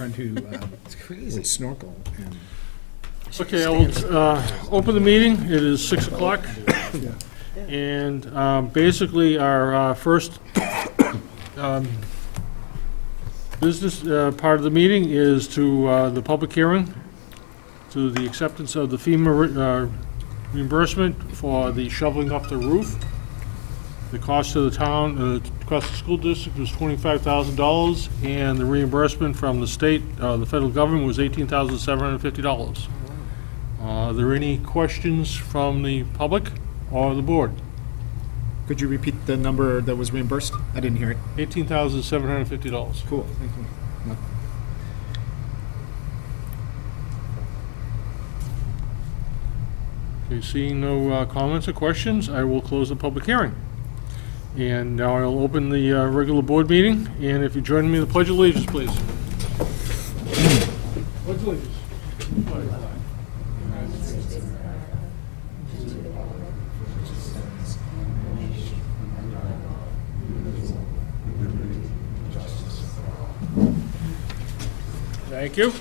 trying to snorkel. And Okay, I will open the meeting. It is 6 o'clock. And basically, our first business part of the meeting is to the public hearing, to the acceptance of the FEMA reimbursement for the shoveling up the roof. The cost to the town, cost to the school district was $25,000, and the reimbursement from the state, the federal government, was $18,750. Are there any questions from the public or the board? could you repeat the number that was reimbursed? I didn't hear it. $18,750. Cool, thank you. Okay, seeing no comments or questions, I will close the public hearing. And now I'll open the regular board meeting, and if you join me in the Pledge of Allegiance, please. Pledge allegiance. Thank you.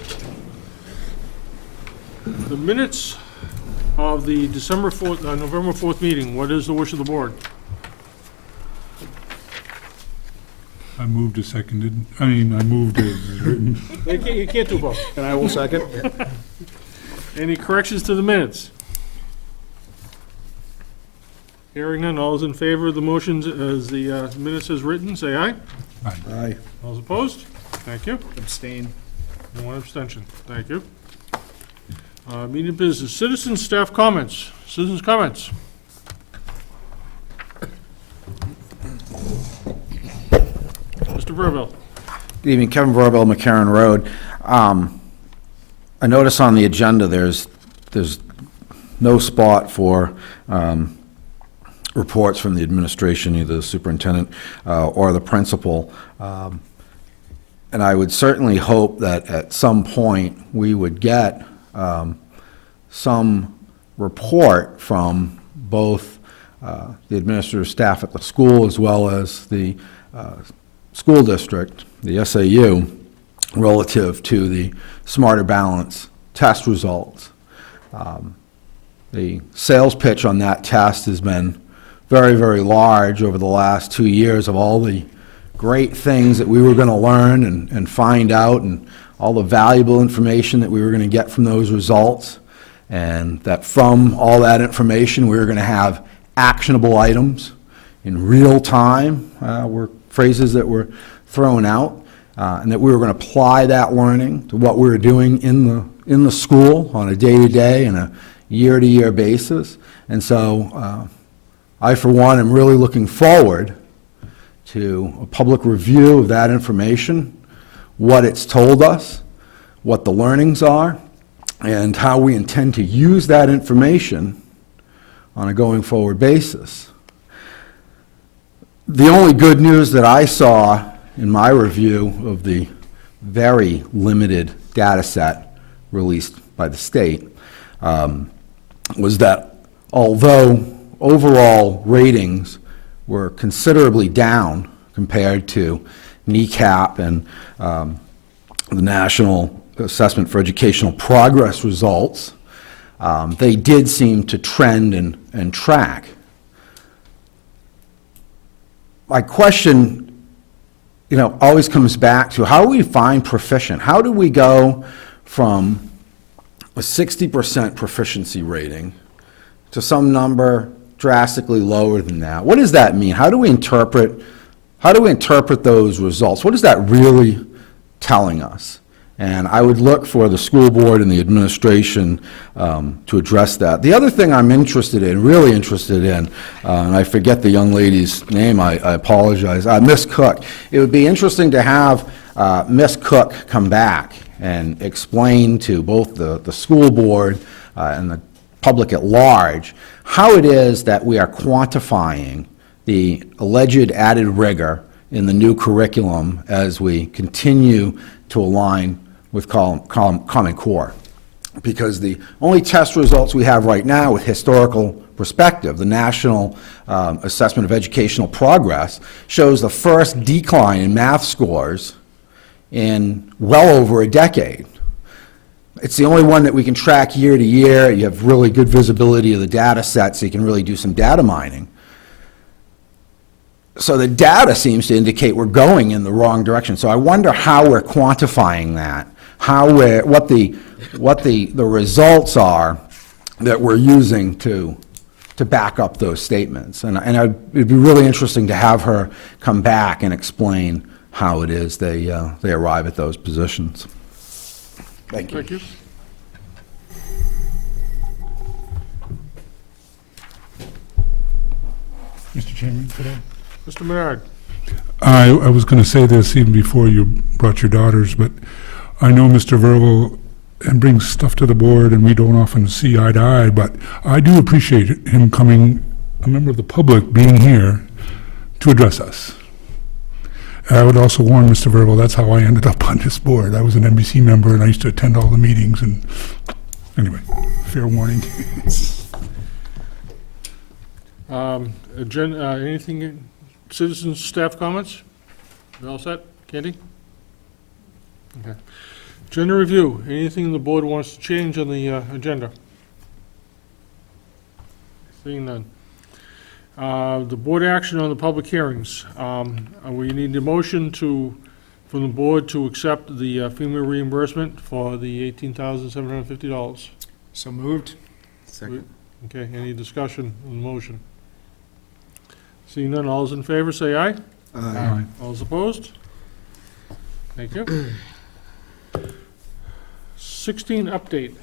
The minutes of the November 4th meeting, what is the wish of the board? I moved as seconded. I moved as written. You can't do both. And I will second. Any corrections to the minutes? Hearing none, all those in favor of the motions as the minutes as written, say aye. Aye. All those opposed? Thank you. Abstain. And one abstention. Thank you. Meeting business, citizens, staff comments. Citizens' comments. Mr. Verville. Good evening, Kevin Vorbel, McCarran Road. I notice on the agenda there's no spot for reports from the administration, either the superintendent or the principal. And I would certainly hope that at some point we would get some report from both the administrative staff at the school as well as the school district, the SAU, relative to the Smarter Balance test results. The sales pitch on that test has been very, very large over the last 2 years of all the great things that we were going to learn and find out, and all the valuable information that we were going to get from those results, and that from all that information we were going to have actionable items in real time, were phrases that were thrown out, and that we were going to apply that learning to what we were doing in the school on a day-to-day and a year-to-year basis. And so I, for one, am really looking forward to a public review of that information, what it's told us, what the learnings are, and how we intend to use that information on a going forward basis. The only good news that I saw in my review of the very limited data set released by the state was that although overall ratings were considerably down compared to NECAP and the National Assessment for Educational Progress results, they did seem to trend and track. My question, always comes back to how do we find proficient? How do we go from a 60% proficiency rating to some number drastically lower than that? What does that mean? How do we interpret those results? What is that really telling us? And I would look for the school board and the administration to address that. The other thing I'm really interested in, and I forget the young lady's name, I apologize, Miss Cook. It would be interesting to have Miss Cook come back and explain to both the school board and the public at large how it is that we are quantifying the alleged added rigor in the new curriculum as we continue to align with Common Core. Because the only test results we have right now with historical perspective, the National Assessment of Educational Progress, shows the first decline in math scores in well over a decade. It's the only one that we can track year to year. You have really good visibility of the data set, so you can really do some data mining. So the data seems to indicate we're going in the wrong direction. So I wonder how we're quantifying that, what the results are that we're using to back up those statements. And it'd be really interesting to have her come back and explain how it is they arrive at those positions. Thank you. Thank you. Mr. Chairman, could I? Mr. Menard? I was going to say this even before you brought your daughters, but I know Mr. Verval and brings stuff to the board, and we don't often see eye to eye, but I do appreciate him coming, a member of the public, being here to address us. I would also warn Mr. Verval, that's how I ended up on this board. I was an NBC member, and I used to attend all the meetings, and anyway, fair warning. Anything, citizens, staff comments? You all set? Candy? Okay. Agenda review, anything the board wants to change on the agenda? Seeing none. The board action on the public hearings. We need a motion from the board to accept the FEMA reimbursement for the $18,750. So moved. Second. Okay, any discussion on the motion? Seeing none, all's in favor, say aye. Aye. All's opposed? Thank you. 16, update.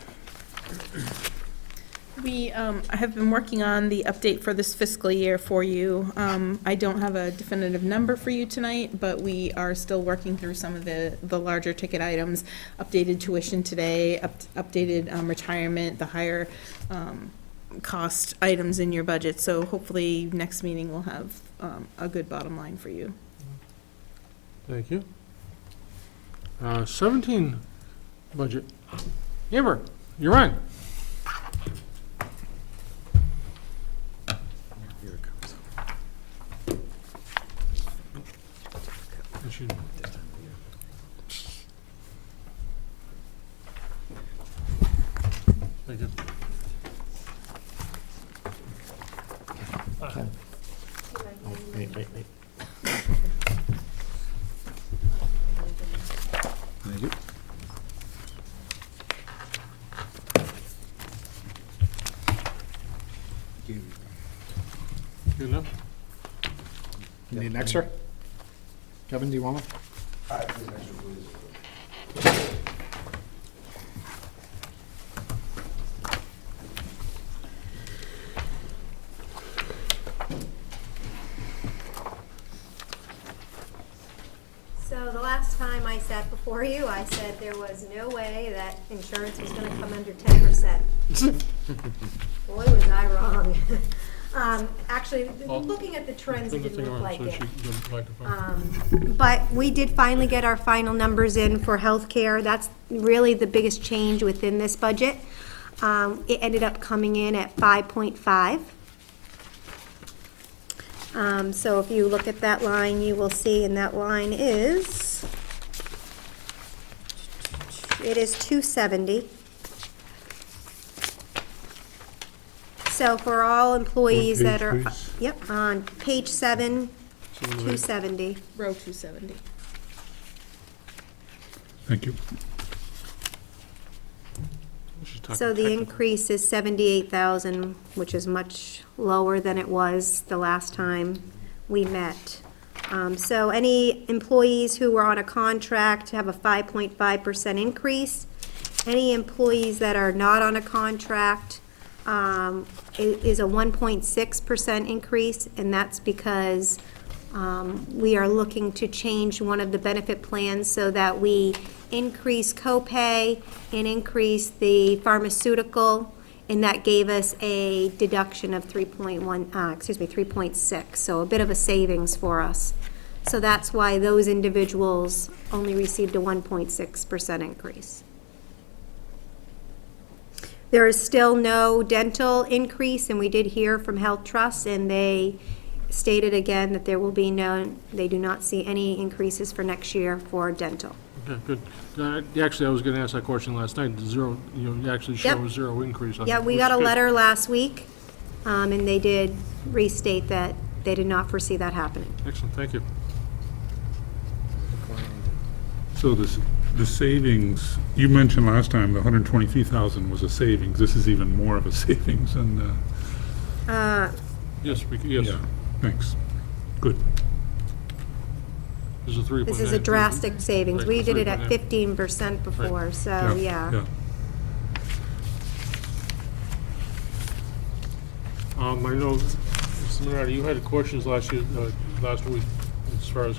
We have been working on the update for this fiscal year for you. I don't have a definitive number for you tonight, but we are still working through some of the larger ticket items. Updated tuition today, updated retirement, the higher cost items in your budget. So hopefully next meeting we'll have a good bottom line for you. Thank you. 17, budget. Amber, you're on. Here it comes. Thank you. Wait. Thank you. Good enough? You need an extra? Kevin, do you want one? So the last time I sat before you, I said there was no way that insurance was gonna come under 10%. Boy, was I wrong. Actually, looking at the trends, it didn't look like it. But we did finally get our final numbers in for healthcare. That's really the biggest change within this budget. It ended up coming in at 5.5. So if you look at that line, you will see, and that line is, it is 270. So for all employees that are, please? yep, on page 7, 270. Row 270. Thank you. So the increase is 78,000, which is much lower than it was the last time we met. So any employees who were on a contract have a 5.5% increase. Any employees that are not on a contract is a 1.6% increase, and that's because we are looking to change one of the benefit plans so that we increase copay and increase the pharmaceutical, and that gave us a deduction of 3.6, so a bit of a savings for us. So that's why those individuals only received a 1.6% increase. There is still no dental increase, and we did hear from Health Trust, and they stated again that there will be no, they do not see any increases for next year for dental. Okay, good. Actually, I was gonna ask that question last night, the zero, you actually show Yep. a zero increase on. Yeah, we which got is a good. letter last week, and they did restate that they did not foresee that happening. Excellent, thank you. So the savings, you mentioned last time, the 123,000 was a savings. This is even more of a savings, and, Yes, yes, yeah, thanks. Good. there's a 3.9. This is a drastic savings. Right, We did it 3.9. at 15% before, so, yeah. I know, Mr. Minardi, you had questions last week, as far as,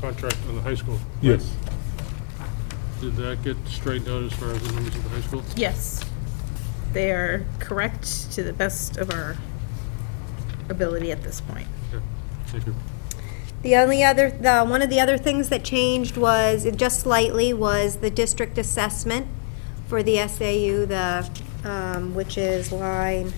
contract on the high school. right? Yes. Did that get straightened out as far as the numbers of the high school? Yes, they are correct to the best of our ability at this point. Okay, thank you. The only other, one of the other things that changed was, just slightly, was the district assessment for the SAU, which is line.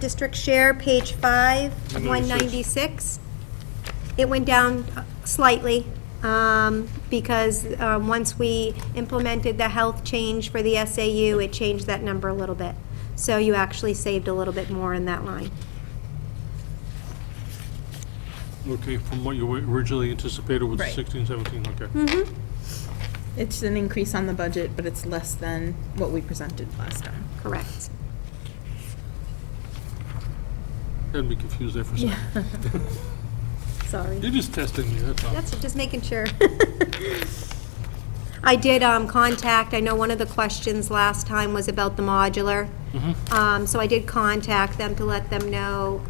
District share, page 5, 196. It went down slightly, because once we implemented the health change for the SAU, it changed that number a little bit. So you actually saved a little bit more in that line. Okay, from what you originally anticipated with Right. 16, 17, okay. Mm-hmm. It's an increase on the budget, but it's less than what we presented last time. Correct. Had me confused there for a second. Sorry. You're just testing me, that's all. That's just making sure. I did contact, I know one of the questions last time was about the modular. So I did contact them to let them know,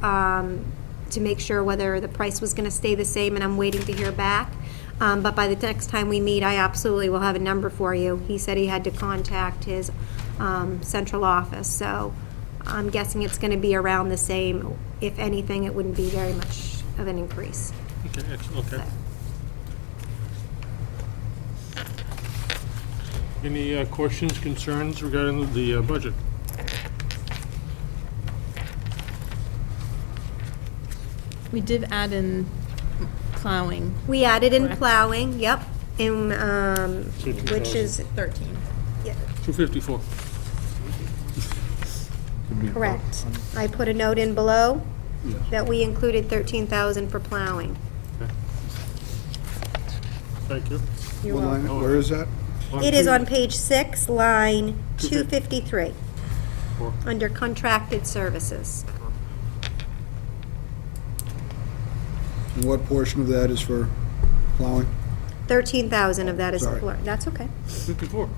to make sure whether the price was gonna stay the same, and I'm waiting to hear back. But by the next time we meet, I absolutely will have a number for you. He said he had to contact his central office, so I'm guessing it's gonna be around the same. If anything, it wouldn't be very much of an increase. Okay, excellent, okay. Any questions, concerns regarding the budget? We did add in plowing, We added in Correct. plowing, yep, in, So which is, 13. yeah, 254. correct. I put a note in below that we included 13,000 for plowing. Thank you. You're What welcome. line, where is that? It is on page 6, line 253, Four. under contracted services. And what portion of that is for plowing? 13,000 of that is, Sorry. that's okay. 54.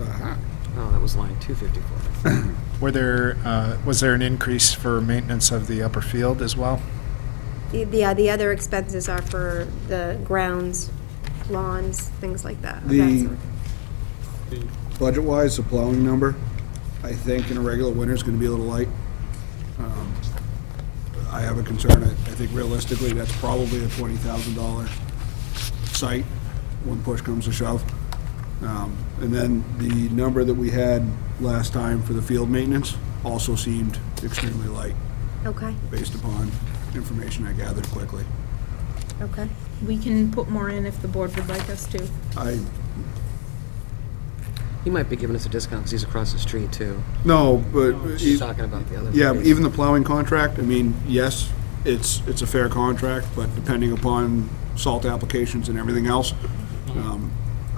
Aha. Oh, that was line 254. Was there an increase for maintenance of the upper field as well? The other expenses are for the grounds, lawns, things like that. of that The- sort. Budget-wise, the plowing number, I think in a regular winter is gonna be a little light. I have a concern, I think realistically, that's probably a $20,000 site when push comes to shove. And then the number that we had last time for the field maintenance also seemed extremely light, Okay, based upon information I gathered quickly. okay. We can put more in if the board would like us to. He might be giving us a discount because he's across the street, too. No, but, He's talking about the other. yeah, place. even the plowing contract, I mean, yes, it's a fair contract, but depending upon salt applications and everything else,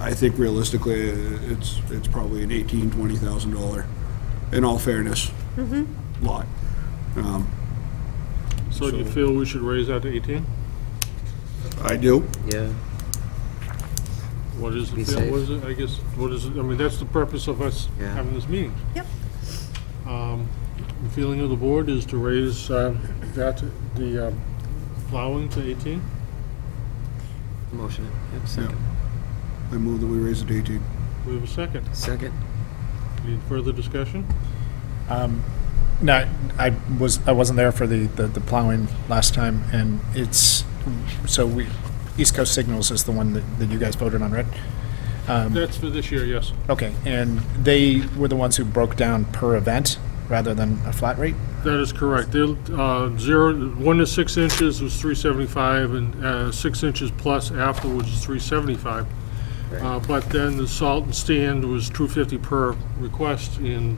I think realistically, it's probably an $18,000-$20,000, in all fairness, lot. So do you feel we should raise that to 18? I do. Yeah. What is the Be feel, safe. what is it, I guess, what is it, I mean, that's the purpose of us Yeah. having this meeting. Yep. The feeling of the board is to raise the plowing to 18? Motion it. Yep, second. I move that we raise it to 18. We have a second. Second. Any further discussion? No, I wasn't there for the plowing last time, and it's, East Coast Signals is the one that you guys voted on, right? That's for this year, yes. Okay, and they were the ones who broke down per event rather than a flat rate? That is correct. They're, 1 to 6 inches was $375, and 6 inches plus afterwards is $375. But then the salt and stand was $250 per request, and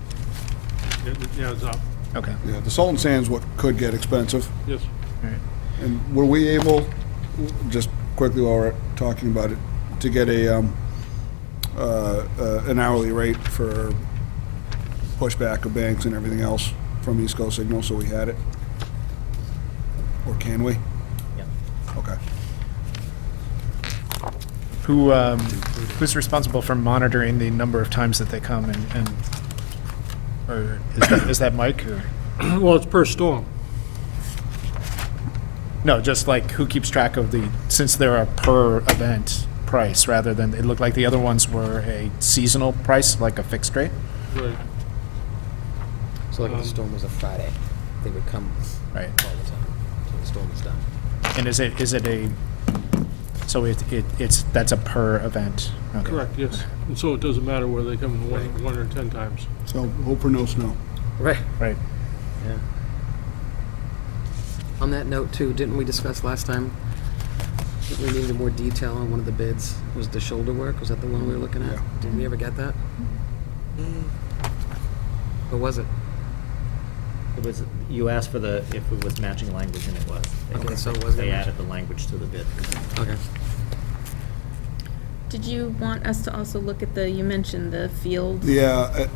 it adds up. Okay, Yeah, the salt and sand's what could get expensive. Yes. all right. And were we able, just quickly while we're talking about it, to get an hourly rate for pushback of banks and everything else from East Coast Signal, so we had it? Or can we? Yeah. Okay. Who's responsible for monitoring the number of times that they come and or is that Mike or? Well, it's per storm. No, just like who keeps track of since they're a per event price rather than, it looked like the other ones were a seasonal price, like a fixed rate? Right. So like if the storm was a Friday, they would come Right. all the time until the storm was done. And is it a, so it's, that's a per event? Okay. Correct, yes. And so it doesn't matter whether they come in one or 10 times. So hope for no snow. Right. Right. Yeah. On that note too, didn't we discuss last time that we needed more detail on one of the bids? Was the shoulder work? Was that the one we were looking at? Yeah. Did we ever get that? Or was it? It was, you asked for if it was matching language, and it was. Okay, so it was They gonna added the language to the bid. Okay. Did you want us to also look at you mentioned the field? Yeah,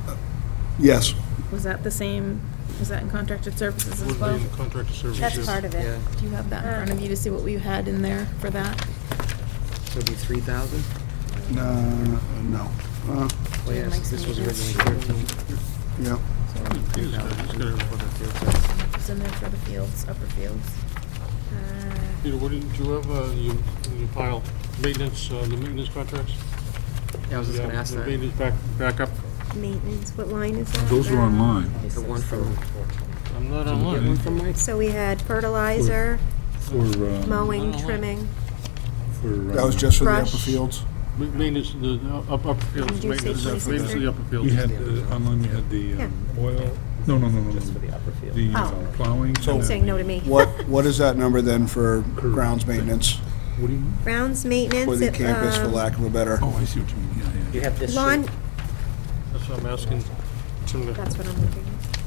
yes. Was that the same, was that in contracted services as Would be well? in contracted services. That's part of it. Yeah. Do you have that in front of you to see what we had in there for that? So it'd be 3,000? No. Well, yes, Mike's this was maintenance. originally 13. Yeah. So He's got it. He's got it. What's in there for the fields, upper fields? Peter, do you have in your pile, maintenance, the maintenance contracts? Yeah, I was just gonna ask The that. maintenance backup? Maintenance, what line is that? Those are online. The one from, I'm not did you get one online. from Mike? So we had fertilizer, For, mowing, online. trimming. for. That was just for the upper Brush. fields? Maintenance, the upper fields, Did you say maintenance, police maintenance of the upper fields. We had, online, we had the oil, no, Just for the upper field. the Oh. plowing. So- and Saying no to me. What is that number then for grounds maintenance What do you, Grounds maintenance. for the campus, for lack of a better? oh, I see what you mean, yeah, You have this sheet. Lawn, That's what I'm asking. Tim to- that's what I'm looking at.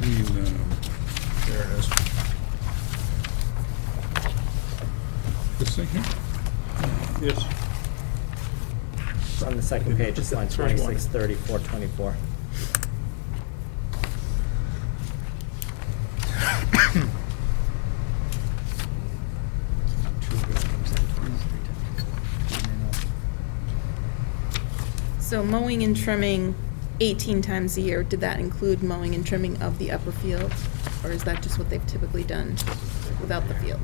yeah. I mean, There it is. this thing here? Yes. It's on the second page, it's line 26, 34, 24. So mowing and trimming 18 times a year, did that include mowing and trimming of the upper field? Or is that just what they've typically done without the field?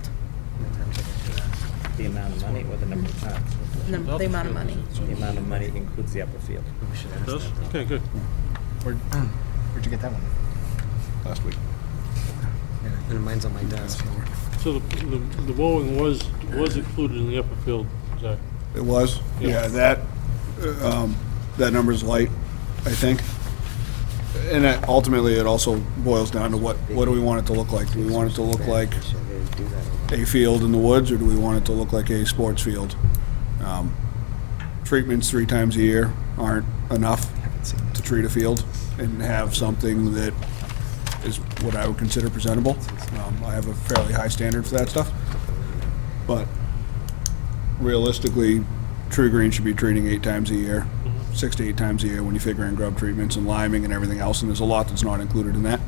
The amount of money or the number of times? The amount of money? The amount of money includes the upper field. We should ask Does? that. Okay, good. Where'd you get that one? Last week. Yeah, and mine's on my desk. So the mowing was included in the upper field, Zach? It was? Yeah. Yeah, that number's light, I think. And that ultimately, it also boils down to what do we want it to look like? Do we want it to look like a field in the woods, or do we want it to look like a sports field? Treatments 3 times a year aren't enough to treat a field and have something that is what I would consider presentable. I have a fairly high standard for that stuff. But realistically, True Green should be treating 8 times a year, 6 to 8 times a year when you figure in grub treatments and liming and everything else, and there's a lot that's not included in that.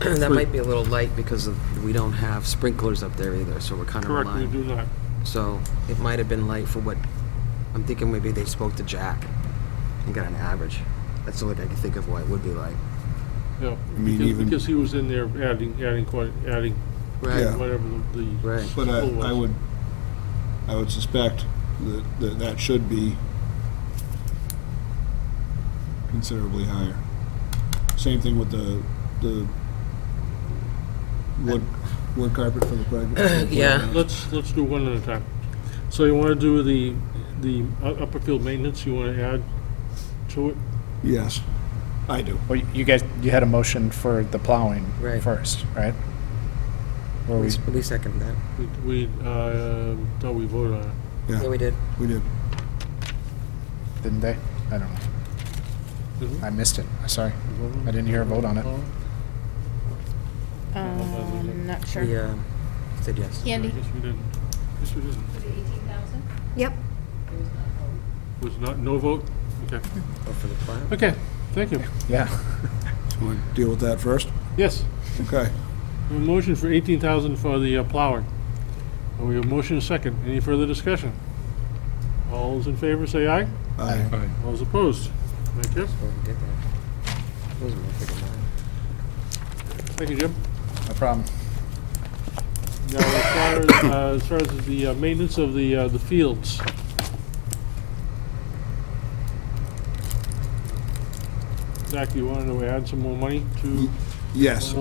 That might be a little light because we don't have sprinklers up there either, so we're kind of Correct, we relying. do not. So it might have been light for what, I'm thinking maybe they spoke to Jack and got an average. That's the only thing I can think of why it would be light. Yeah, mean, even- because he was in there adding Right. Yeah. whatever the Right. But school was. I would suspect that should be considerably higher. Same thing with the wood carpet for the pregnant. Yeah. Let's do one at a time. So you want to do the the upper field maintenance, you want to add to it? Yes, I do. Well, you guys, you had a motion for the plowing Right. first, right? Or we, We seconded that. We thought we voted on it. Yeah, we did. We did. didn't they? I don't know. Did we? I missed it. Sorry. I didn't hear a vote on it. Not sure. We said yes. I Candy? guess we didn't. Yes, we didn't. Yep. Was not, no vote? Okay. Oh, for the plow? Okay, thank you. Yeah. So you want to deal with that first? Yes, Okay. we have a motion for 18,000 for the plowing. We have a motion and a second. Any further discussion? All those in favor say aye. Aye. All those opposed? Thank you. Oh, we did that. Wasn't my figure nine. Thank you, Jim. No problem. Now, as far as the maintenance of the fields. Zach, you wanted to add some more money to? Yes,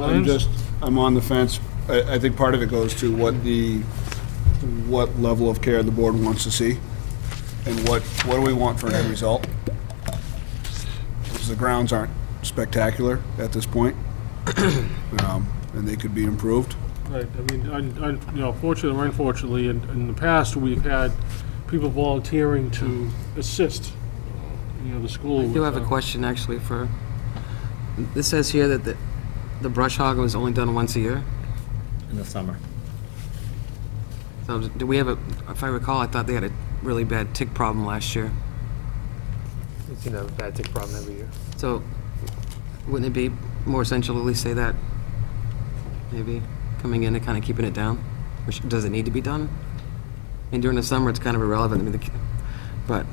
I'm on the fence. I think part of it goes to what level of care the board wants to see, and what do we want for an end result? Because the grounds aren't spectacular at this point, and they could be improved. Right, I mean, you know, fortunately or unfortunately, in the past, we've had people volunteering to assist, you know, the school. I do have a with, question actually for, this says here that the brush hog was only done once a year. In the summer. So do we have if I recall, I thought they had a really bad tick problem last year. We seem to have a bad tick problem every year. So wouldn't it be more essential to at least say that? Maybe coming in and kind of keeping it down? Or does it need to be done? I mean, during the summer, it's kind of irrelevant. I mean, but in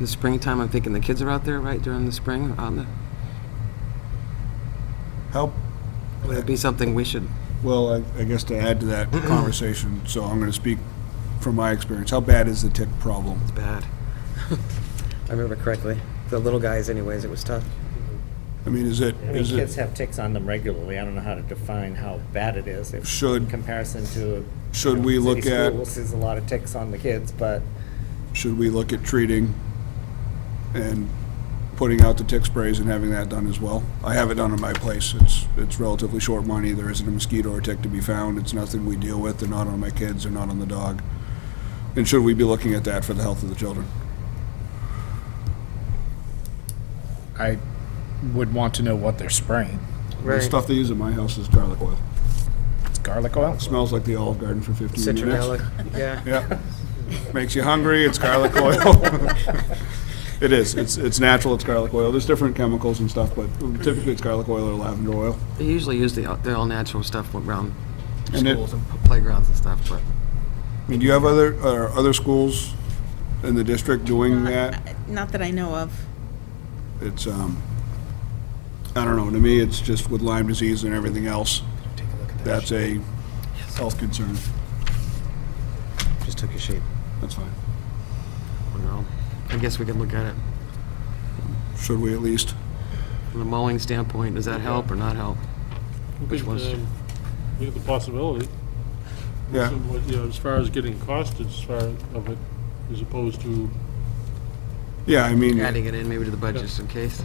the springtime, I'm thinking the kids are out there, right, during the spring on the, How, would it be something we should, well, I guess to add to that conversation, so I'm going to speak from my experience. How bad is the tick problem? it's bad. I remember correctly. The little guys anyways, it was tough. I mean, is it, I mean, is kids it, have ticks on them regularly. I don't know how to define how bad it is. In should, comparison to. should we look at, schools, there's a lot of ticks on the kids, but should we look at treating and putting out the tick sprays and having that done as well? I have it done in my place. It's relatively short money. There isn't a mosquito or tick to be found. It's nothing we deal with. They're not on my kids. They're not on the dog. And should we be looking at that for the health of the children? I would want to know what they're spraying. The stuff they use at my house is garlic oil. It's garlic oil? It smells like the Olive Garden for 15 minutes. Citronella, yeah. Yeah. Makes you hungry. It's garlic oil. It is. It's natural. It's garlic oil. There's different chemicals and stuff, but typically it's garlic oil or lavender oil. They usually use the all natural stuff around And it- schools and playgrounds and stuff, but I mean, do you have other schools in the district doing that? Not that I know of. It's, I don't know, to me, it's just with Lyme disease and everything else, that's a health concern. just took a shape. That's fine. No, I guess we could look at it Should we at least? from a mowing standpoint. Does that help or not help? Which But, ones? we have the possibility. Yeah. So, you know, as far as getting cost as far of it, as opposed to, Yeah, I mean, Adding it in maybe to the budget just in case.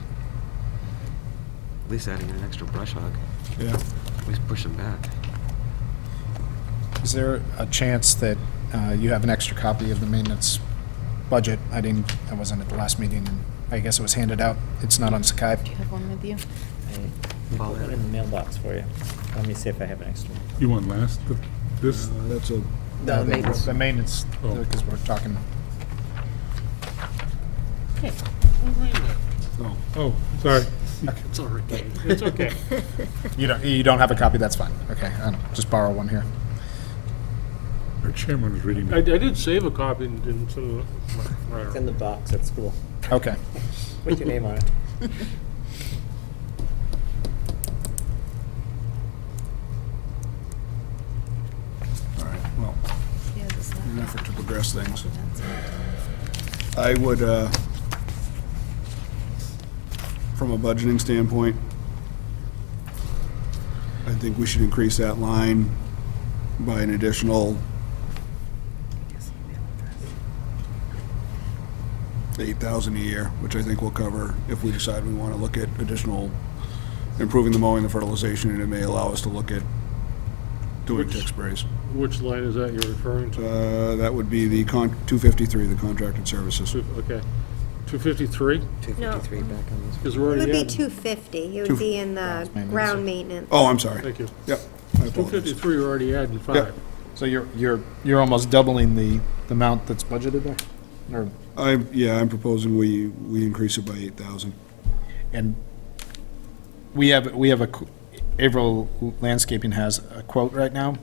At least adding in an extra brush hog. yeah. At least push them back. Is there a chance that you have an extra copy of the maintenance budget? I wasn't at the last meeting, and I guess it was handed out. It's not on Sakai. Do you have one with you? I Follow put one it. in the mailbox for you. Let me see if I have an extra one. You want last, this? That's a, The maintenance. The maintenance, Oh. because we're talking, okay, we'll read that. no. Oh, sorry. It's all right, it's okay. you don't have a copy, that's fine. Okay, I'll just borrow one here. Our chairman was reading I it. did save a copy in some of the, It's in the box at school. Okay. Put your name on it. All right, well, Yeah, this in an one. effort to progress things. That's it. I would, from a budgeting standpoint, I think we should increase that line by an additional 8,000 a year, which I think will cover if we decide we want to look at additional, improving the mowing, the fertilization, and it may allow us to look at doing Which- tick sprays. Which line is that you're referring to? That would be the 253, the contracted services. Okay. 253? 253 back on this. Because we're It would already be at, 250, it would be in the ground maintenance. Oh, I'm sorry. thank you. Yep, I apologize. 253, we're already adding Yep. 5. So you're almost doubling the amount that's budgeted there? Or, I'm proposing we increase it by 8,000. and we have Averill Landscaping has a quote right now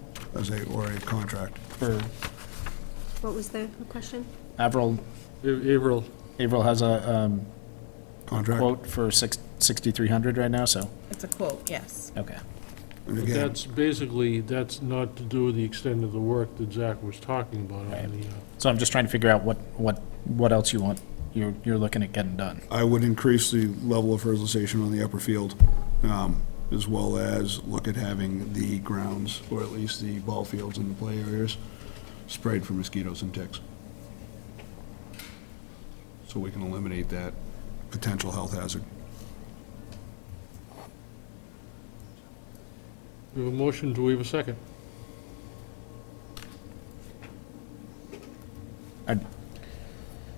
Or a contract. for What was the question? Averill. Averill, Averill has a Contract. quote for 6,300 right now, so, It's a quote, yes. okay. And but again, that's basically, that's not to do with the extent of the work that Zach was talking about on Right. the, So I'm just trying to figure out what else you want, you're looking at getting done. I would increase the level of fertilization on the upper field, as well as look at having the grounds, or at least the ball fields and the play areas, sprayed for mosquitoes and ticks. So we can eliminate that potential health hazard. we have a motion, do we have a second?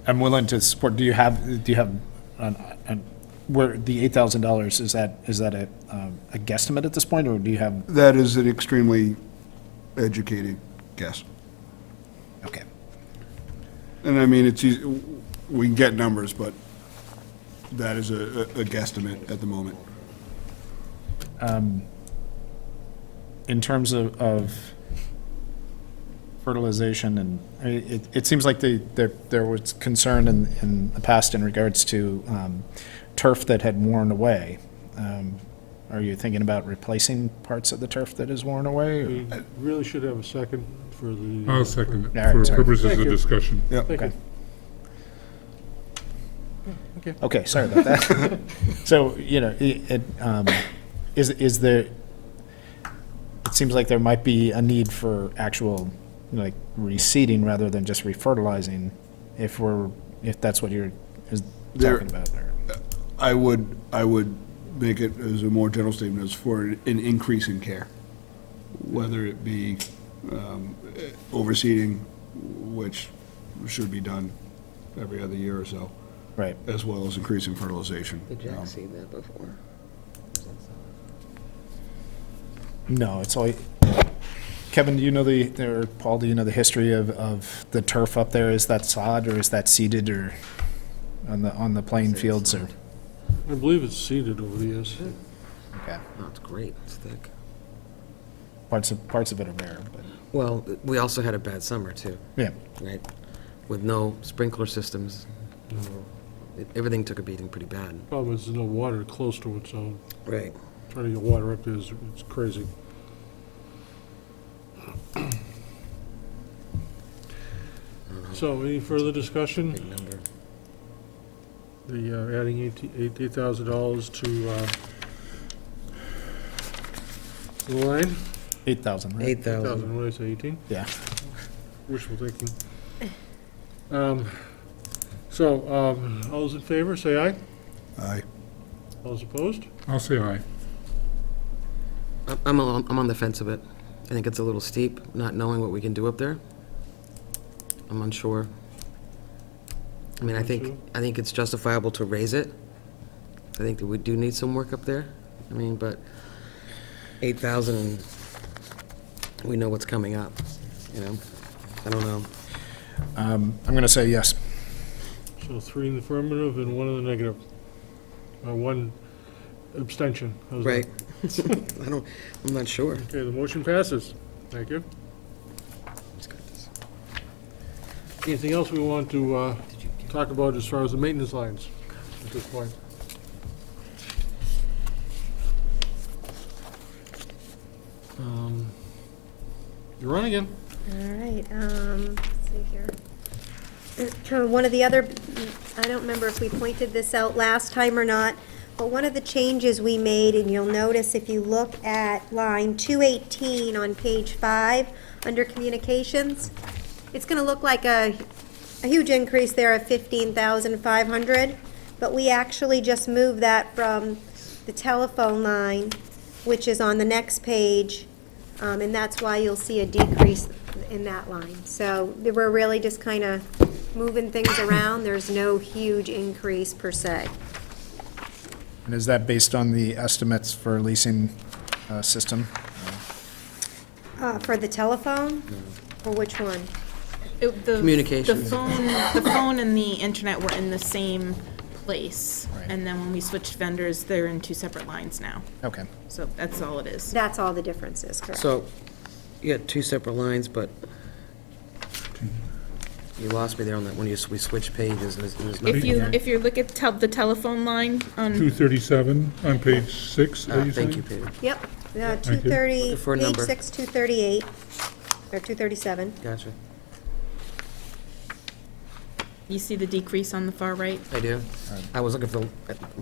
I'm willing to support, do you have, where, the $8,000, is that a guesstimate at this point, or do you have, That is an extremely educated guess. okay. And I mean, it's easy, we can get numbers, but that is a guesstimate at the moment. In terms of fertilization, and it seems like there was concern in the past in regards to turf that had worn away. Are you thinking about replacing parts of the turf that is worn away? or- We really should have a second for the. I'll second it All right, for sorry. purposes Thank of you. discussion. Thank Okay. you. Okay, sorry about that. So, is there, it seems like there might be a need for actual, like, reseeding rather than just refertilizing, if that's what you're There- talking about. or- I would make it as a more general statement, as for an increase in care, whether it be overseeding, which should be done every other year or so, Right. as well as increasing fertilization. Did Jack see that before? No, it's all, Kevin, do you know or Paul, do you know the history of the turf up there? Is that sod, or is that seeded, or on the playing fields, or? I believe it's seeded over the years. Okay. Oh, it's great, it's thick. Parts of it are bare, but, Well, we also had a bad summer, too, yeah. right? With no sprinkler systems. Everything took a beating pretty bad. Problem is, there's no water close to it, so Right. trying to get water up there is, it's crazy. So, any further discussion? Big number. The, adding $8,000 to, the line? 8,000, right? 8,000. What did I say, 18? Yeah. Wishful thinking. All those in favor, say aye. Aye. All those opposed? I'll say aye. I'm on the fence of it. I think it's a little steep, not knowing what we can do up there. I'm unsure. I mean, I think it's justifiable to raise it. I think that we do need some work up there. I mean, but 8,000, we know what's coming up, you know? I don't know. I'm going to say yes. So 3 in the affirmative and 1 in the negative. 1 abstention. How's that? Right. I'm not sure. Okay, the motion passes. Thank you. Anything else we want to talk about as far as the maintenance lines at this point? You're on again. All right, let's see here. One of the other, I don't remember if we pointed this out last time or not, but one of the changes we made, and you'll notice if you look at line 218 on page 5, under communications, it's gonna look like a a huge increase there of 15,500, but we actually just moved that from the telephone line, which is on the next page, and that's why you'll see a decrease in that line. So we're really just kind of moving things around. There's no huge increase per se. And is that based on the estimates for leasing system? For the telephone, or which one? Communications. The phone and the internet were in the same place. Right. And then when we switched vendors, they're in two separate lines now. Okay. So that's all it is. That's all the difference is, correct? So, you got two separate lines, but you lost me there on that, when we switched pages. There's nothing there. If you look at the telephone line on, 237 on page 6, are you saying? Thank you, Peter. Yep, you. 230, Looking for a page number. 6, 238, or 237. Gotcha. you see the decrease on the far right? I do. I was looking for,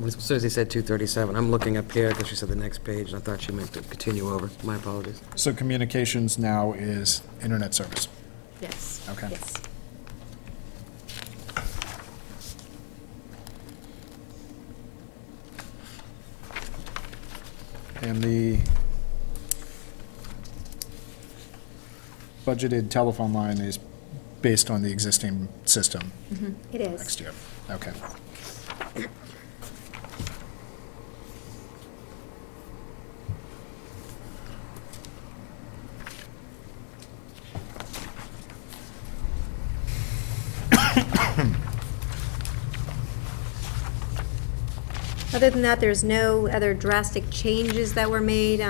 as soon as he said 237, I'm looking up here because she said the next page, and I thought she meant to continue over. My apologies. So communications now is internet service. Yes. Okay. Yes. And the budgeted telephone line is based on the existing system It is. next year. Okay. Other than that, there's no other drastic changes that were made.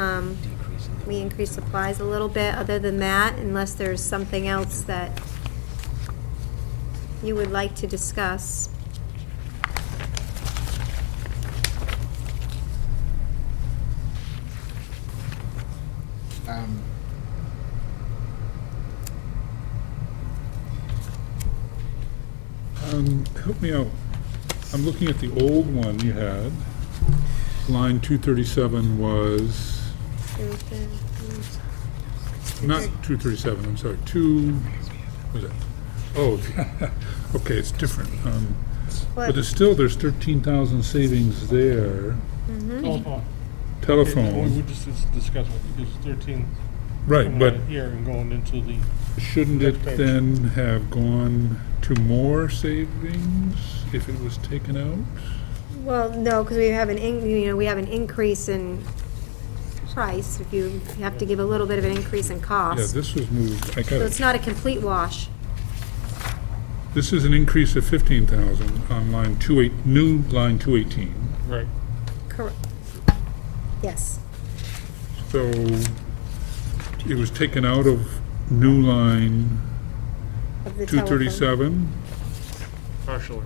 We increased supplies a little bit, other than that, unless there's something else that you would like to discuss. Help me out. I'm looking at the old one you had. Line 237 was, not 237, I'm sorry, what was it? Oh, okay, it's different. But there's still, there's 13,000 savings there. Telephone. We Telephone, just discussed it, because 13 right, coming but out of here and going into the, shouldn't Next it page. then have gone to more savings if it was taken out? Well, no, because we have we have an increase in price. If you have to give a little bit of an increase in Yeah, cost. this was moved, I got So it. it's not a complete wash. This is an increase of 15,000 on line 28, new line 218. right. Correct. Yes. So it was taken out of new line Of the telephone. 237. Partially.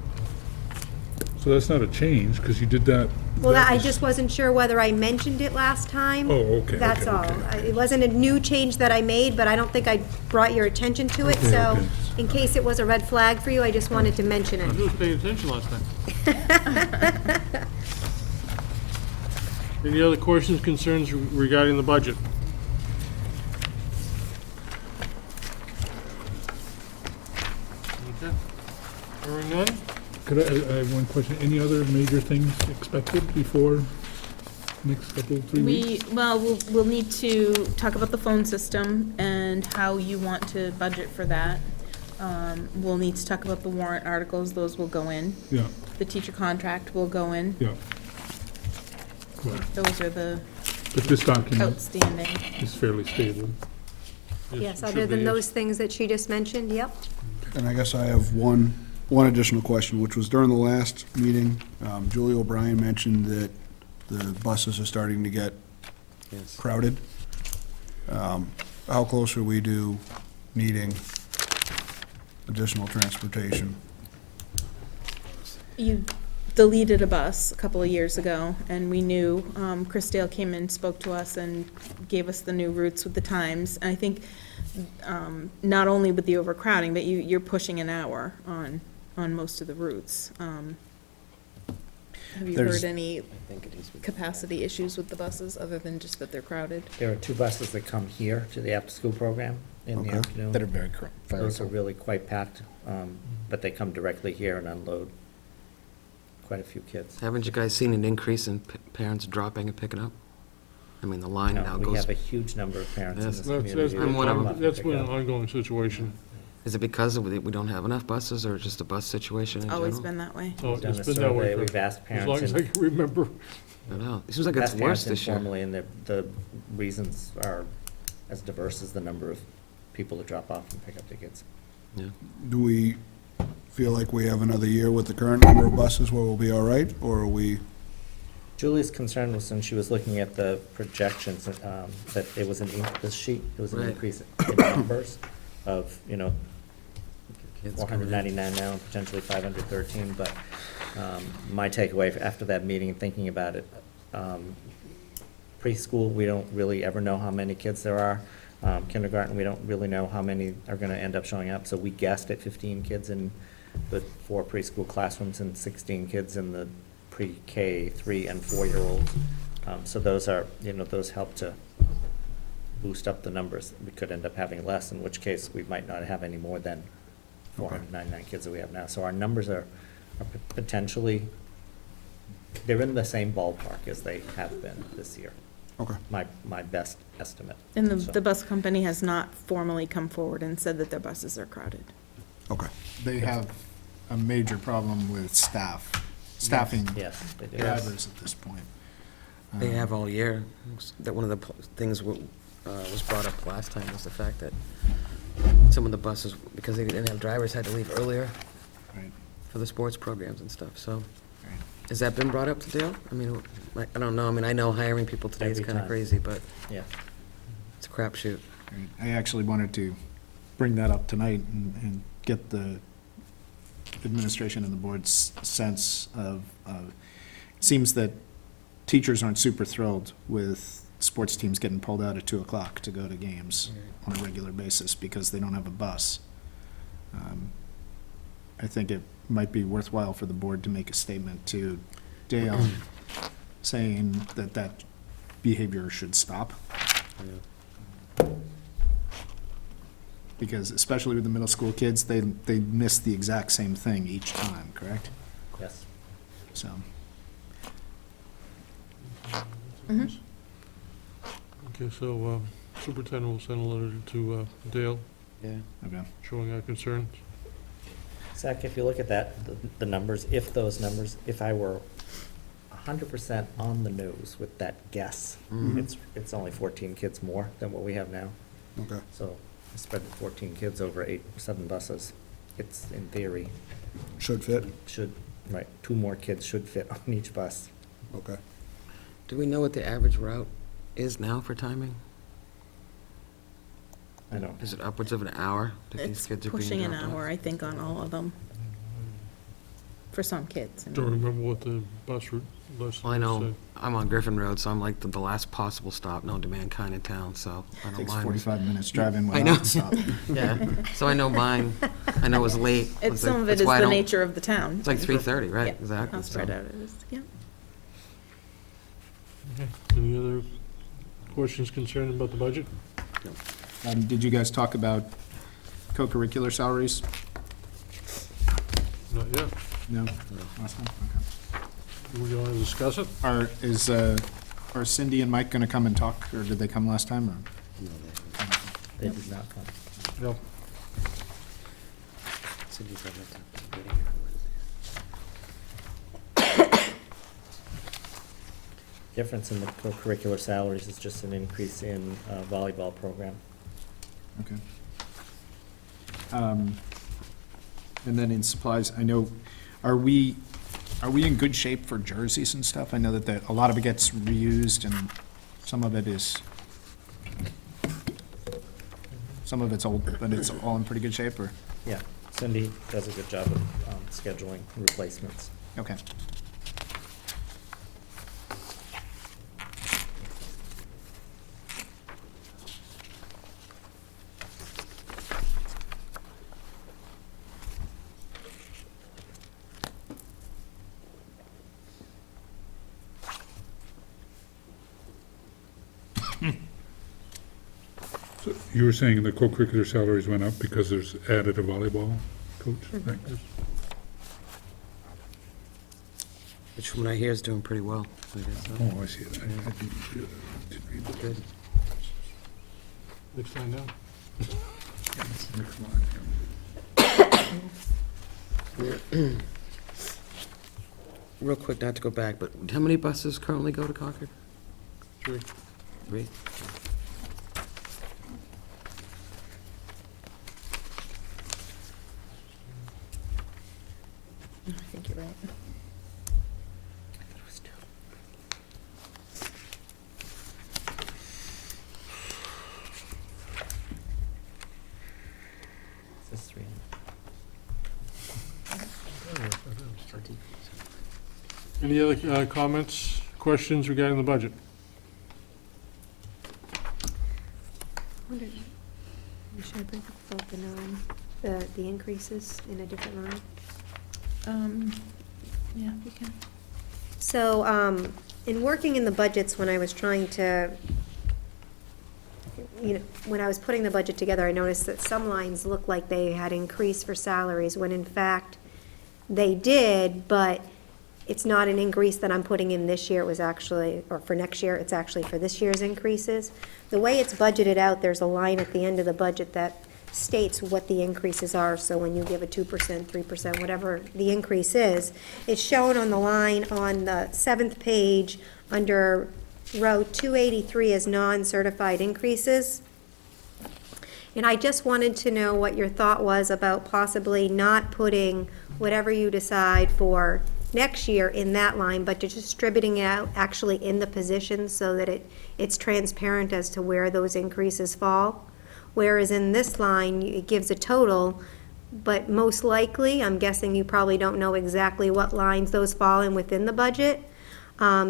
So that's not a change, because you did that. Well, that I was- just wasn't sure whether I mentioned it last time. Oh, okay, That's okay, all. okay. It wasn't a new change that I made, but I don't think I brought your attention to it, Okay, so okay. in case it was a red flag for you, I just wanted to mention I it. was paying attention last time. Any other questions, concerns regarding the budget? Okay. Hearing none? Could I have one question? Any other major things expected before next couple, 3 weeks? We'll need to talk about the phone system and how you want to budget for that. We'll need to talk about the warrant articles, those will go in. Yeah, The teacher contract will go in. yeah. Right. Those are the But this document outstanding. is fairly stable. Yes, it other should be, than yes. those things that she just mentioned, yep. And I guess I have one additional question, which was during the last meeting, Julie O'Brien mentioned that the buses are starting to get Yes. crowded. How close are we to needing additional transportation? You deleted a bus a couple of years ago, and we knew, Chris Dale came and spoke to us and gave us the new routes with the times. And I think, not only with the overcrowding, but you're pushing an hour on most of the routes. Have you There's- heard any capacity issues with the buses, other than just that they're crowded? There are 2 buses that come here to the after-school program in the Okay. afternoon. That are very Those are cool. really quite packed But they come directly here and unload quite a few kids. Haven't you guys seen an increase in parents dropping and picking up? I mean, the line No, now we goes, have a huge number of parents in Yes. this That's, community. I'm one of them. that that's pick been an up. ongoing situation. is it because we don't have enough buses, or just a bus situation in It's general? always been that way. So We've done it's a been that way survey, for we've asked as long parents, as I can remember. I don't know. It seems like it's asked parents worse this year. informally, and the reasons are as diverse as the number of people that drop off and pick up their kids. Yeah. Do we feel like we have another year with the current number of buses where we'll be all right, or are we? Julie's concern was when she was looking at the projections, that it was this sheet, it was an Right. increase in numbers of, Kids four coming hundred in. ninety-nine now, and potentially 513, but my takeaway after that meeting, thinking about it, preschool, we don't really ever know how many kids there are. Kindergarten, we don't really know how many are gonna end up showing up, so we guessed at 15 kids in the 4 preschool classrooms and 16 kids in the pre-K 3 and 4-year-olds. So those are, those help to boost up the numbers. We could end up having less, in which case we might not have any more than 499 kids that we have now. So our numbers are potentially, they're in the same ballpark as they have been this year, Okay. my best estimate. And So- the bus company has not formally come forward and said that their buses are crowded. Okay. They have a major problem with staffing Yes, they do. drivers at this point. They have all year. That one of the things was brought up last time was the fact that some of the buses, because they didn't have drivers, had to leave earlier Right. for the sports programs and stuff, so. Right. Has that been brought up to Dale? I mean, I don't know, I mean, I know hiring people today is Every kind of time. crazy, but Yeah. it's a crapshoot. Right. I actually wanted to bring that up tonight and get the administration and the board's sense of, it seems that teachers aren't super thrilled with sports teams getting pulled out at 2:00 to go to games on a regular basis because they don't have a bus. I think it might be worthwhile for the board to make a statement to Dale saying that that behavior should stop. Because especially with the middle school kids, they miss the exact same thing each time, correct? Yes. So, Okay, so superintendent will send a letter to Dale Yeah. okay. showing our concerns. Zach, if you look at that, the numbers, if I were 100% on the nose with that guess, it's only 14 kids more than what we have now. Okay. So I spread the 14 kids over 7 buses. It's, in theory, Should fit? right, 2 more kids should fit on each bus. Okay. Do we know what the average route is now for timing? I know. Is it upwards of an hour that these It's kids are being pushing an dropped off? hour, I think, on all of them. For some kids. I Don't mean. remember what the bus route list. Well, I know, said. I'm on Griffin Road, so I'm like the last possible stop, no demand kind of town, so I don't Takes mind. 45 minutes driving I know. without stopping. Yeah, so I know mine, I know it was late. It's, some of it That's is why I the don't- nature of the town. It's like 3:30, right, Yeah, exactly. How spread so- out it is, yeah. Okay. Any other questions concerning about the budget? Did you guys talk about co-curricular salaries? Not yet. No? Last time? Okay. Do we want to discuss it? Are Cindy and Mike gonna come and talk, or did they come last time, or? They did not come. No. Cindy's on that meeting. Difference in the co-curricular salaries is just an increase in volleyball program. Okay. And then in supplies, I know, are we in good shape for jerseys and stuff? I know that a lot of it gets reused and some of it's old, but it's all in pretty good shape, or? Yeah, Cindy does a good job of scheduling replacements. Okay. So you were saying the co-curricular salaries went up because there's added a volleyball? Coach, thanks. Which from what I hear is doing pretty well, I guess, so. Oh, I see it. I didn't read the Good. Next time down. next line. Real quick, not to go back, but how many buses currently go to Concord? 3. 3? I think you're right. This is 300. Any other comments, questions regarding the budget? Should I bring up about the increases in a different line? Yeah, you can. So, in working in the budgets, when I was trying to, when I was putting the budget together, I noticed that some lines looked like they had increased for salaries, when in fact, they did, but it's not an increase that I'm putting in this year, it was actually, or for next year, it's actually for this year's increases. The way it's budgeted out, there's a line at the end of the budget that states what the increases are, so when you give a 2%, 3%, whatever the increase is, it's shown on the line on the 7th page under row 283 as non-certified increases. And I just wanted to know what your thought was about possibly not putting whatever you decide for next year in that line, but just distributing it out actually in the position so that it's transparent as to where those increases fall. Whereas in this line, it gives a total, but most likely, I'm guessing you probably don't know exactly what lines those fall in within the budget.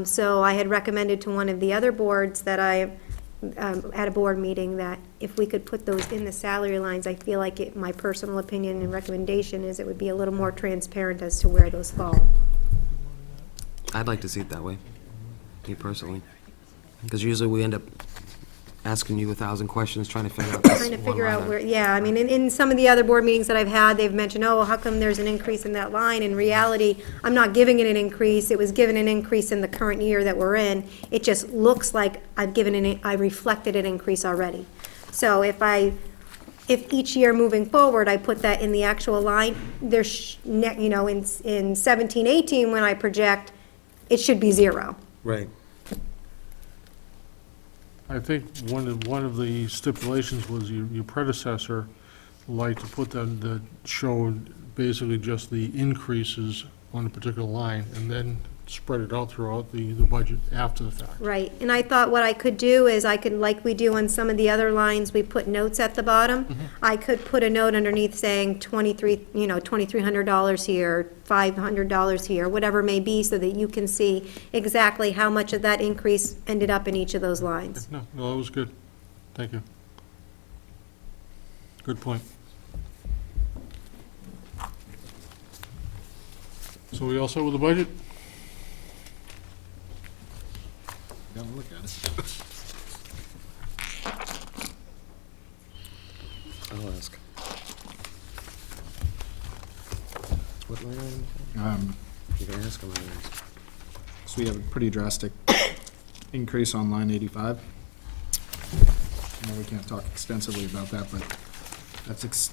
So I had recommended to one of the other boards that at a board meeting, that if we could put those in the salary lines, I feel like my personal opinion and recommendation is it would be a little more transparent as to where those fall. I'd like to see it that way, me personally. Because usually we end up asking you 1,000 questions, trying to figure out this Trying to one figure out line where, yeah, I mean, in some of the other board meetings that I've had, they've mentioned, oh, how come there's an increase in that line? In reality, I'm not giving it an increase, it was given an increase in the current year that we're in. It just looks like I reflected an increase already. So if each year moving forward, I put that in the actual line, there's, in 17, 18, when I project, it should be 0. Right. I think one of the stipulations was your predecessor liked to put that showed basically just the increases on a particular line, and then spread it out throughout the budget after the fact. Right, and I thought what I could do is I could, like we do on some of the other lines, we put notes at the bottom. I could put a note underneath saying $2,300 here, $500 here, whatever it may be, so that you can see exactly how much of that increase ended up in each of those lines. No, that was good. Thank you. Good point. So we all set with the budget? Gotta look at it. I'll ask. What line item? You can ask them. So we have a pretty drastic increase on line 85. I know we can't talk extensively about that, but that's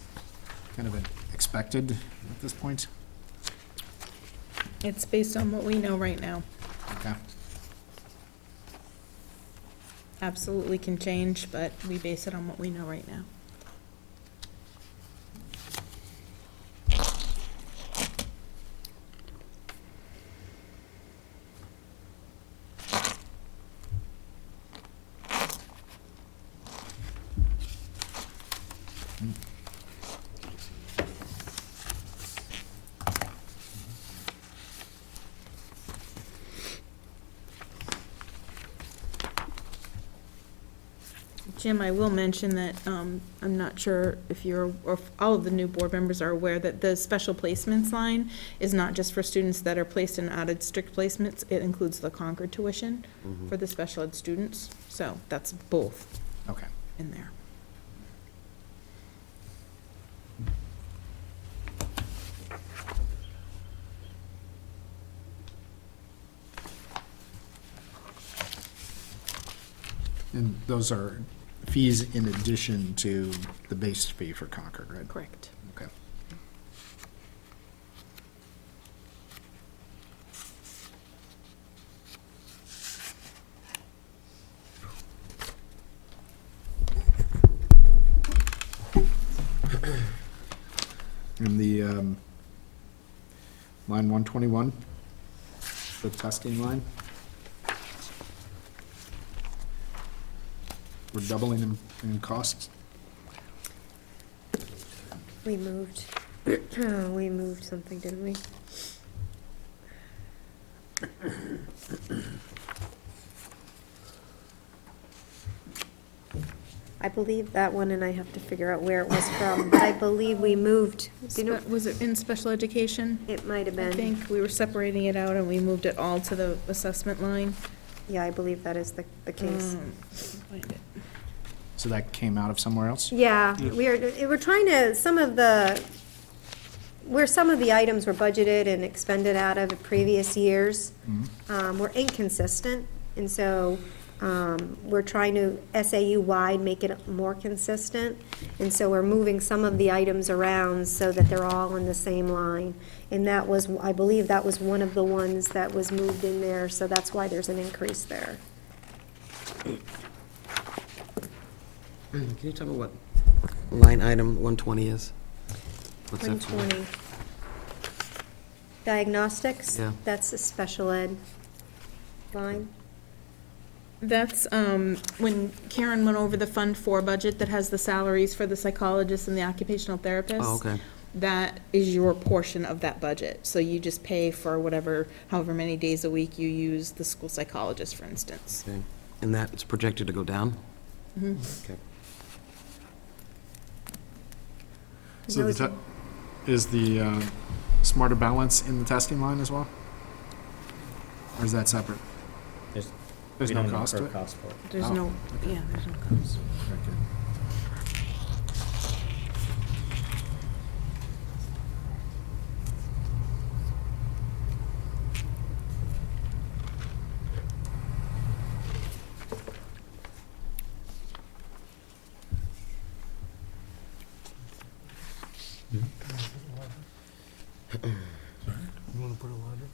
kind of expected at this point. It's based on what we know right now. Okay. Absolutely can change, but we base it on what we know right now. Jim, I will mention that, I'm not sure if or if all of the new board members are aware that the special placements line is not just for students that are placed in out-of-district placements, it includes the Concord tuition for the special ed students, so that's both Okay. in there. And those are fees in addition to the base fee for Concord, right? Correct. Okay. And the, line 121, the testing line. We're doubling in costs. We moved, we moved something, didn't we? I believe that one, and I have to figure out where it was from, but I believe we moved, do you know, Was it in special education? it might have I been. think we were separating it out and we moved it all to the assessment line. Yeah, I believe that is the case. Find it. So that came out of somewhere else? Yeah, we're trying to, where some of the items were budgeted and expended out of previous years, were inconsistent, and so, we're trying to SAU-wide make it more consistent, and so we're moving some of the items around so that they're all in the same line. And that was, I believe that was one of the ones that was moved in there, so that's why there's an increase there. Can you tell me what line item 120 is? What's that for? 120. Diagnostics? Yeah. That's a special ed line. That's, when Karen went over the Fund 4 budget that has the salaries for the psychologists and the occupational therapists. Oh, okay. That is your portion of that budget. So you just pay for however many days a week you use the school psychologist, for instance. Okay. And that's projected to go down? Mhm. Okay. So Those- is the Smarter Balance in the testing line as well? Or is that separate? There's There's we no don't cost to incur it? cost for it. There's Oh, no, yeah, there's no cost. Okay. You wanna put a ladder?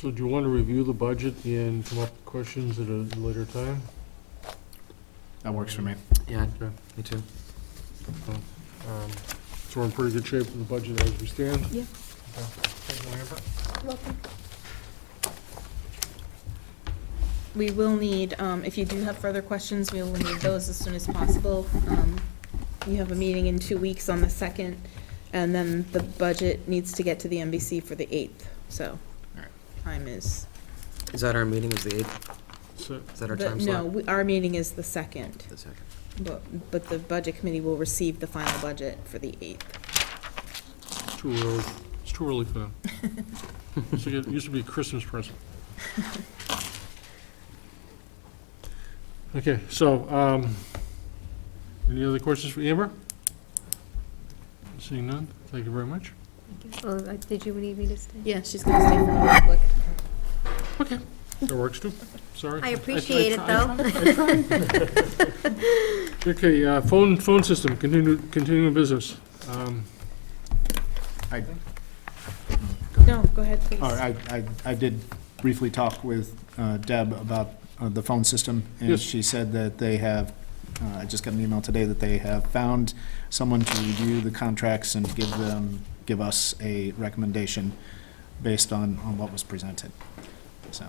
So do you want to review the budget and come up with questions at a later time? That works for me. Yeah, Okay. me too. So we're in pretty good shape with the budget as we stand? Yeah. Okay. Thank you, Amber. Welcome. We will need, if you do have further questions, we will need those as soon as possible. You have a meeting in 2 weeks on the 2nd, and then the budget needs to get to the NBC for the 8th, so time is. Is that our meeting, is the 8th? So, Is that our the- time No, slot? our meeting is the 2nd, The second. but the budget committee will receive the final budget for the 8th. it's too early, it's too early for them. It used to be a Christmas present. Okay, so, any other questions for Amber? Seeing none, thank you very much. Oh, did you need me to stay? Yeah, she's gonna stay for the public. Okay, that works too, sorry. I appreciate it, I though. Okay, phone system, continuing business. I, No, go ahead, please. all right, I did briefly talk with Deb about the phone system, and Yes. she said that they have, I just got an email today that they have found someone to review the contracts and give us a recommendation based on what was presented. So,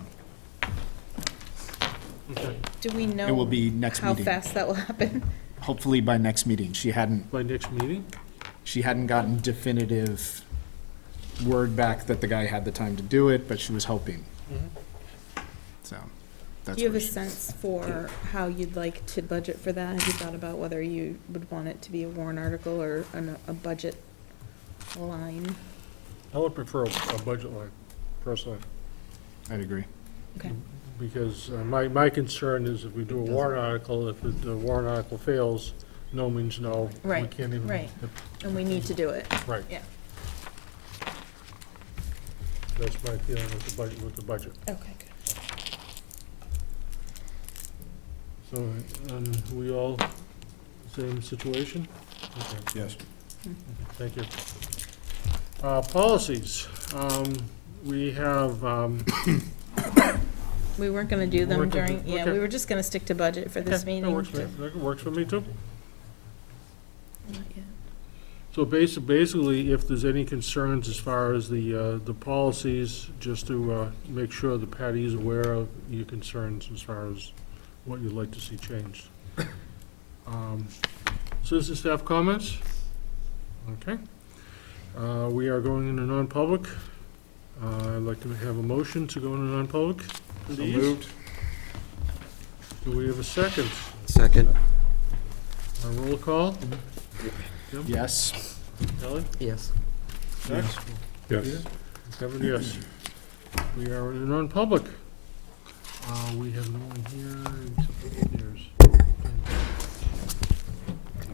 Okay. Do we know? it will be next How meeting, fast that will happen? hopefully by next meeting. She hadn't By next meeting? gotten definitive word back that the guy had the time to do it, but she was hoping, so. That's Do you have where a she- sense for how you'd like to budget for that? Have you thought about whether you would want it to be a warrant article or a budget line? I would prefer a budget line, personally, I'd agree. Okay. because my concern is if we do a warrant article, if the warrant article fails, no means no. We Right, can't even. right. And we need to do it. Right. Yeah. That's my feeling with the budget. Okay, good. So, we all, same situation? Okay. Yes. Thank you. Policies, we have, We weren't gonna do them Weren't gonna during, do- yeah, okay. we were just gonna stick to budget for this okay, meeting. that works for me, that works for me too. Not yet. So basically, if there's any concerns as far as the policies, just to make sure that Patty is aware of your concerns as far as what you'd like to see changed. Citizen staff comments? Okay. We are going into non-public. I'd like to have a motion to go into non-public for these. Moved. Do we have a second? Second, Roll call? Jim? Yes. Kelly? yes. Jack? Yes. Kevin, yes. We are in non-public. We have no one here except for upstairs.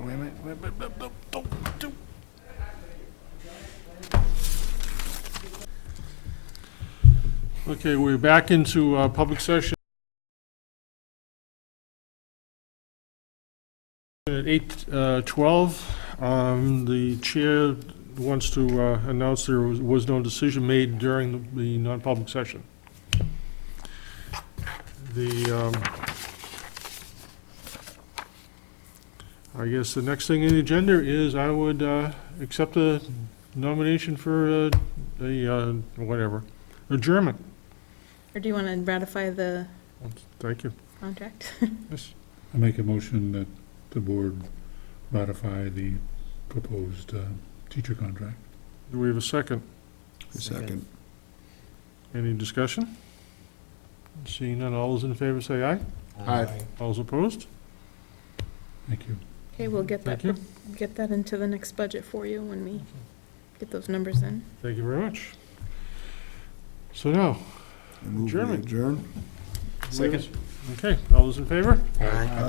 Wait a minute, don't. Okay, we're back into public session at 8:12. The chair wants to announce there was no decision made during the non-public session. I guess the next thing on the agenda is I would accept a nomination for whatever, adjournment. Or do you wanna ratify the Thank you. contract? Yes. I make a motion that the board ratify the proposed teacher contract. Do we have a second? Second. Any discussion? Seeing none, all those in favor say aye. Aye. All those opposed? Thank you. Okay, we'll get that, Thank you. get that into the next budget for you when we get those numbers in. Thank you very much. So now, I move we Adjournment. adjourn. Second. okay, all those in favor? Aye.